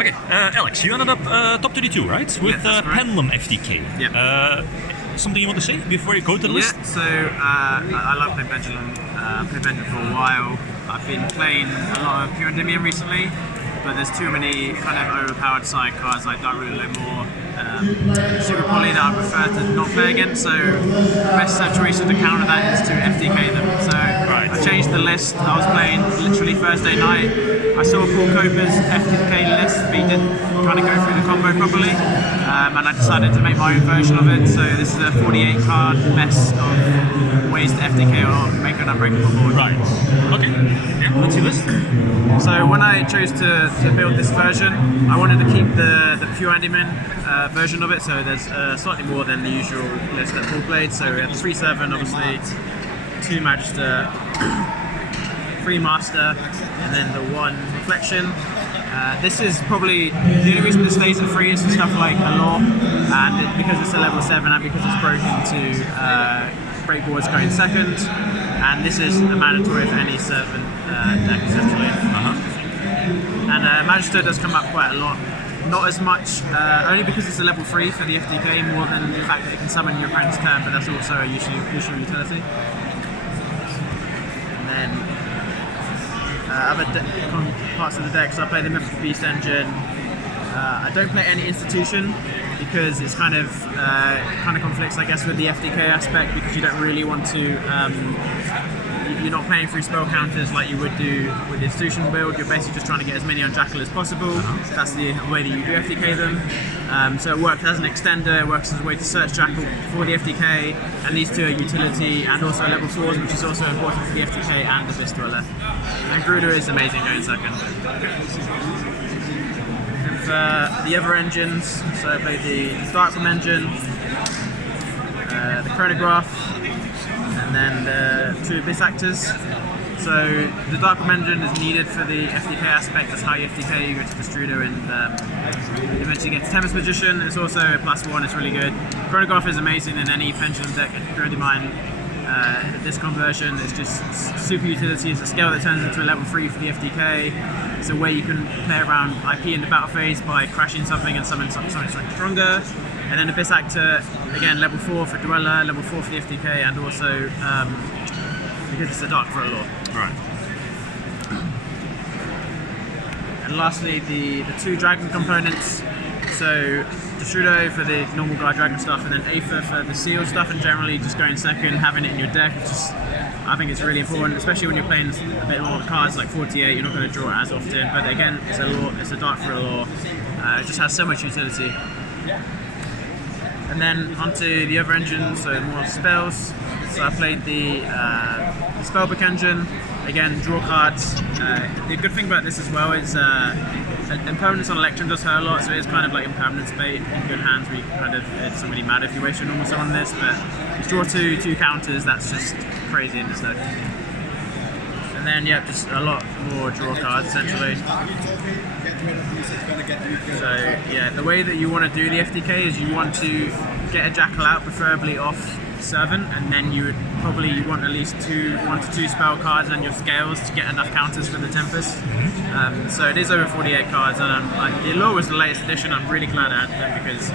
Okay, Alex, you ended up top 32, right? With Pendulum FTK. Yeah. Something you want to say before you go to the list? Yeah, so I love playing Pendulum. Played Pendulum for a while. I've been playing a lot of pure Endymion recently, but there's too many kind of overpowered sidecars like Dark Ruler more. Super Poly that I prefer to not play against, so the best situation to counter that is to FTK them. So I changed the list. I was playing literally Thursday night. I saw Paul Coper's FTK list, but he didn't kind of go through the combo properly, and I decided to make my own version of it. So this is a 48 card mess of ways to FTK or make an unbreakable board. Right. Okay. Yeah, let's see this. So when I chose to build this version, I wanted to keep the pure Endymion version of it, so there's slightly more than the usual list that Paul played. So we have 3/7, obviously, 2 Magister, 3 Master, and then the 1 Reflection. This is probably the only reason this stays at 3 is for stuff like Allure, and because it's a level 7 and because it's broken to break boards going second, and this is a mandatory for any servant deck essentially. And Magister does come up quite a lot. Not as much, only because it's a level 3 for the FTK, more than the fact that it can summon your opponent's turn, but that's also a useful utility. And then other parts of the deck, so I play the Moffatt Beast Engine. I don't play any Institution because it's kind of conflicts, I guess, with the FTK aspect, because you don't really want to. You're not playing through spell counters like you would do with the Institution build. You're basically just trying to get as many on Jackal as possible. That's the way that you do FTK them. So it works as an extender, it works as a way to search Jackal for the FTK, and these two are utility and also level 4s, which is also important for the FTK and the Abyss Dweller. And Gruder is amazing going second. And for the other engines, so I played the Darkroom engine, the Chronograph, and then the 2 Abyss Actors. So the Darkroom engine is needed for the FTK aspect. That's how you FTK, you go to the Struder and eventually get to Tempest Magician. It's also a +1, it's really good. Chronograph is amazing in any Pendulum deck. Endymion, this conversion is just super utility. It's a skill that turns into a level 3 for the FTK. It's a way you can play around IP in the battle phase by crashing something and summoning something stronger. And then Abyss Actor, again, level 4 for Dweller, level 4 for the FTK, and also because it's a Dark for a Law. Right. And lastly, the 2 Dragon components. So Desrudo for the normal Guard Dragon stuff, and then Aether for the Seal stuff, and generally just going second, having it in your deck. It's just, I think it's really important, especially when you're playing a bit more cards like 48. You're not going to draw it as often, but again, it's a law, it's a Dark for a Law. It just has so much utility. And then onto the other engine, so more spells. So I played the Spellbook engine. Again, draw cards. The good thing about this as well is impermanence on Electrum does hurt a lot, so it's kind of like impermanence bait in good hands where you kind of, it doesn't really matter if you waste your normal summon on this, but you draw 2 counters, that's just crazy in this deck. And then, yeah, just a lot more draw cards essentially. So, yeah, the way that you want to do the FTK is you want to get a Jackal out, preferably off Servant, and then you would probably want at least 1 to 2 spell cards on your scales to get enough counters for the Tempest. So it is over 48 cards, and the Allure was the latest edition. I'm really glad I had them because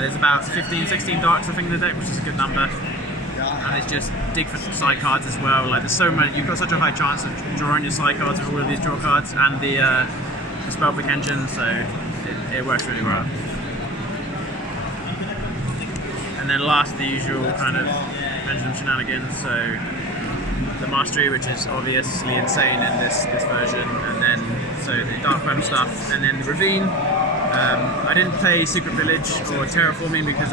there's about 15-16 darks I think in the deck, which is a good number. And it's just dig for side cards as well. Like there's so many, you've got such a high chance of drawing your side cards with all of these draw cards and the Spellbook engine, so it works really well. And then last, the usual kind of Pendulum shenanigans, so the Mastery, which is obviously insane in this version, and then so the Dark Realm stuff, and then the Ravine. I didn't play Secret Village or Terraforming because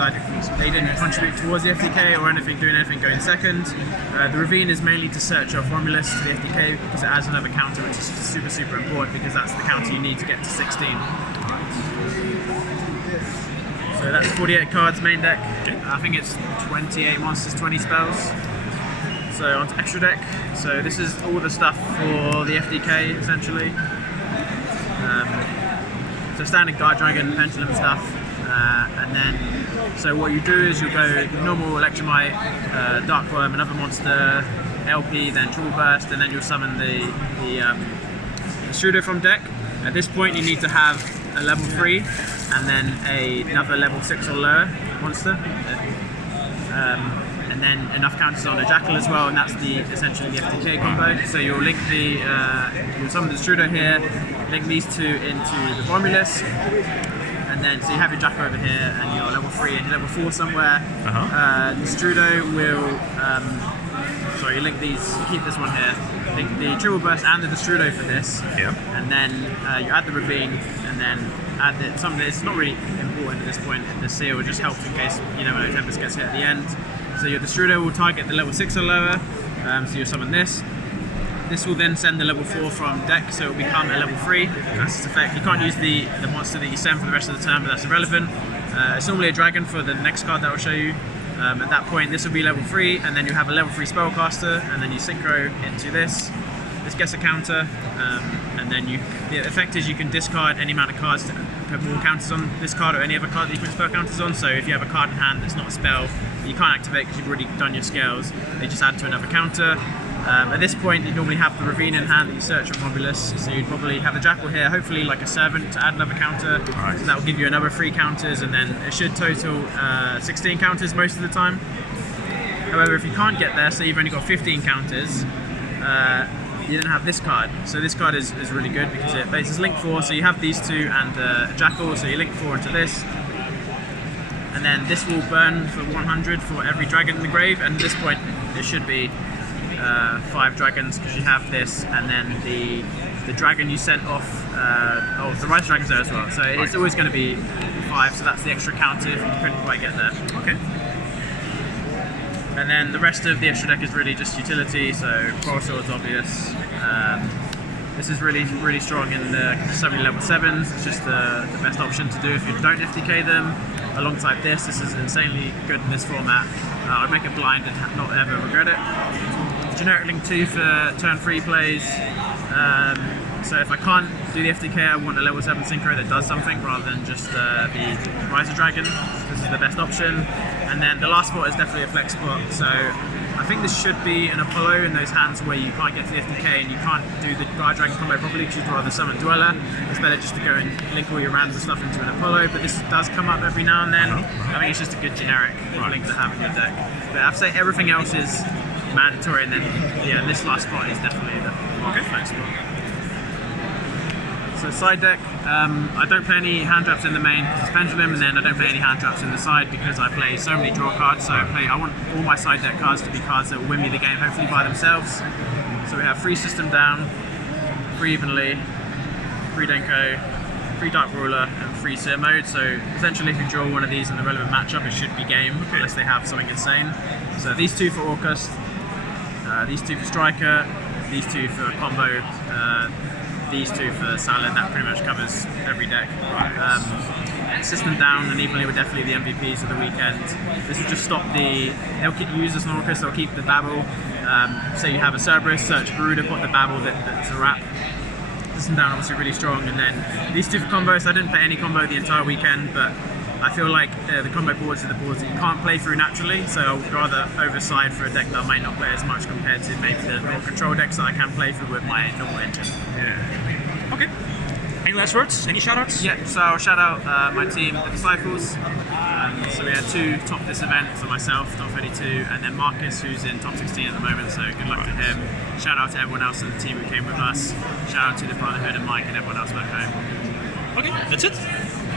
they didn't contribute towards the FTK or doing anything going second. The Ravine is mainly to search your Formulus to the FTK because it adds another counter, which is super important because that's the counter you need to get to 16. So that's 48 cards main deck. I think it's 28 monsters, 20 spells. So onto extra deck. So this is all the stuff for the FTK essentially. So standard Guard Dragon, Pendulum stuff, and then so what you do is you go normal Electromite, Darkworm, another monster, LP, then Trouble Burst, and then you'll summon the Struder from deck. At this point you need to have a level 3, and then another level 6 or lower monster. And then enough counters on a Jackal as well, and that's essentially the FTK combo. So you'll link you'll summon the Strudo here, link these two into the Romulus, and then so you have your Jackal over here, and your level 3 and your level 4 somewhere. The Strudo will, sorry, you link these, you keep this one here, link the Triple Burst and the Destrudo for this, and then you add the Ravine, and then add something that's not really important at this point. The seal just helps in case you never know Tempest gets hit at the end. So your Destrudo will target the level 6 or lower, so you'll summon this. This will then send the level 4 from deck, so it will become a level 3. That's its effect. You can't use the monster that you send for the rest of the turn, but that's irrelevant. It's normally a dragon for the next card that I'll show you. At that point, this will be level 3, and then you have a level 3 spellcaster, and then you synchro into this. This gets a counter, and then the effect is you can discard any amount of cards to put more counters on this card or any other card that you put spell counters on. So if you have a card in hand that's not a spell, you can't activate because you've already done your scales, they just add to another counter. At this point, you normally have the Ravine in hand that you search on Romulus, so you'd probably have a Jackal here, hopefully like a Servant to add another counter. So that will give you another 3 counters, and then it should total 16 counters most of the time. However, if you can't get there, so you've only got 15 counters, you then have this card. So this card is really good because it bases link 4, so you have these two and a Jackal, so you link 4 into this. And then this will burn for 100 for every dragon in the grave, and at this point it should be 5 dragons because you have this, and then the dragon you sent off, the Rice Dragon's there as well, so it's always going to be 5, so that's the extra counter if you couldn't quite get there. Okay. And then the rest of the extra deck is really just utility, so Coral Sword's obvious. This is really strong in so many level 7s, it's just the best option to do if you don't FTK them. Alongside this is insanely good in this format. I'd make it blind and not ever regret it. Generic link 2 for turn 3 plays. So if I can't do the FTK, I want a level 7 synchro that does something rather than just the Riser Dragon. This is the best option. And then the last spot is definitely a flex spot. So I think this should be an Apollo in those hands where you can't get to the FTK and you can't do the Fire Dragon combo properly because you'd rather summon Dweller. It's better just to go and link all your rands and stuff into an Apollo, but this does come up every now and then. I think it's just a good generic link to have in your deck. But I'd say everything else is mandatory, and then this last spot is definitely the flex spot. So side deck, I don't play any hand traps in the main because it's Pendulum, and then I don't play any hand traps in the side because I play so many draw cards. So I want all my side deck cards to be cards that will win me the game, hopefully by themselves. So we have 3 System Down, 3 Evenly, 3 Denko, 3 Dark Ruler, and 3 Seer Mode. So essentially if you draw one of these in the relevant matchup, it should be game, unless they have something insane. So these 2 for Orcust, these 2 for Striker, these 2 for Combo, these 2 for Salad. That pretty much covers every deck. System Down and Evenly were definitely the MVPs of the weekend. This will just stop they'll use this Orcust, they'll keep the Babble. Say you have a Cerberus, search Garuda, put the Babble that's a wrap. System Down obviously really strong, and then these 2 for combos. I didn't play any combo the entire weekend, but I feel like the combo boards are the boards that you can't play through naturally, so I would rather overside for a deck that I might not play as much compared to maybe the more control decks that I can play through with my normal engine. Yeah. Okay. Any last words? Any shoutouts? Yeah, so I'll shout out my team, the Disciples. So we had 2 top this event, so myself, top 32, and then Marcus, who's in top 16 at the moment, so good luck to him. Shout out to everyone else on the team who came with us. Shout out to the Brotherhood and Mike and everyone else back home. Okay, that's it.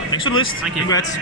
Thanks for the list. Thank you. Congrats.